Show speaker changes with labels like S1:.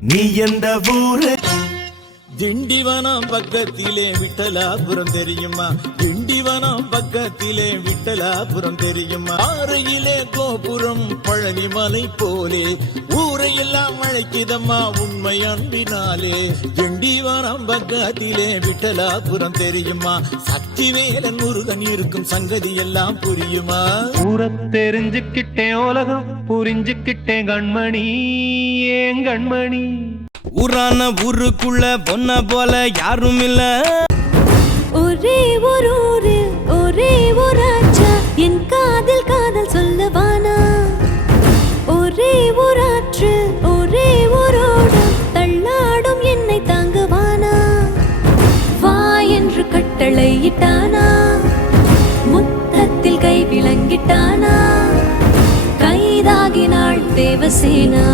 S1: நீ எந்த ஊரு?
S2: திண்டிவனம் பக்கத்திலே விட்டலாபுரம் தெரியுமா? திண்டிவனம் பக்கத்திலே விட்டலாபுரம் தெரியுமா? ஆறையிலே கோபுரம் பழனிமலை போலே அழைக்குதம்மா உண்மை அன்பினாலே திண்டிவனம் பக்கத்திலே விட்டலாபுரம் தெரியுமா? சக்திவேலன் முருகன் இருக்கும் சங்கதி எல்லாம் புரியுமா?
S3: ஊரை தெரிஞ்சுக்கிட்டேன் உலகம் புரிஞ்சுக்கிட்டேன் கண்மணி ஏன் கண்மணி?
S4: ஊரான ஊருக்குள்ள பொண்ண போல யாரும் இல்ல.
S5: ஒரே ஒரு ஊரு ஒரே ஒரு என் என்று முத்தத்தில் கை விளங்கிட்டானா? கைதாகினாள் தேவசேனா?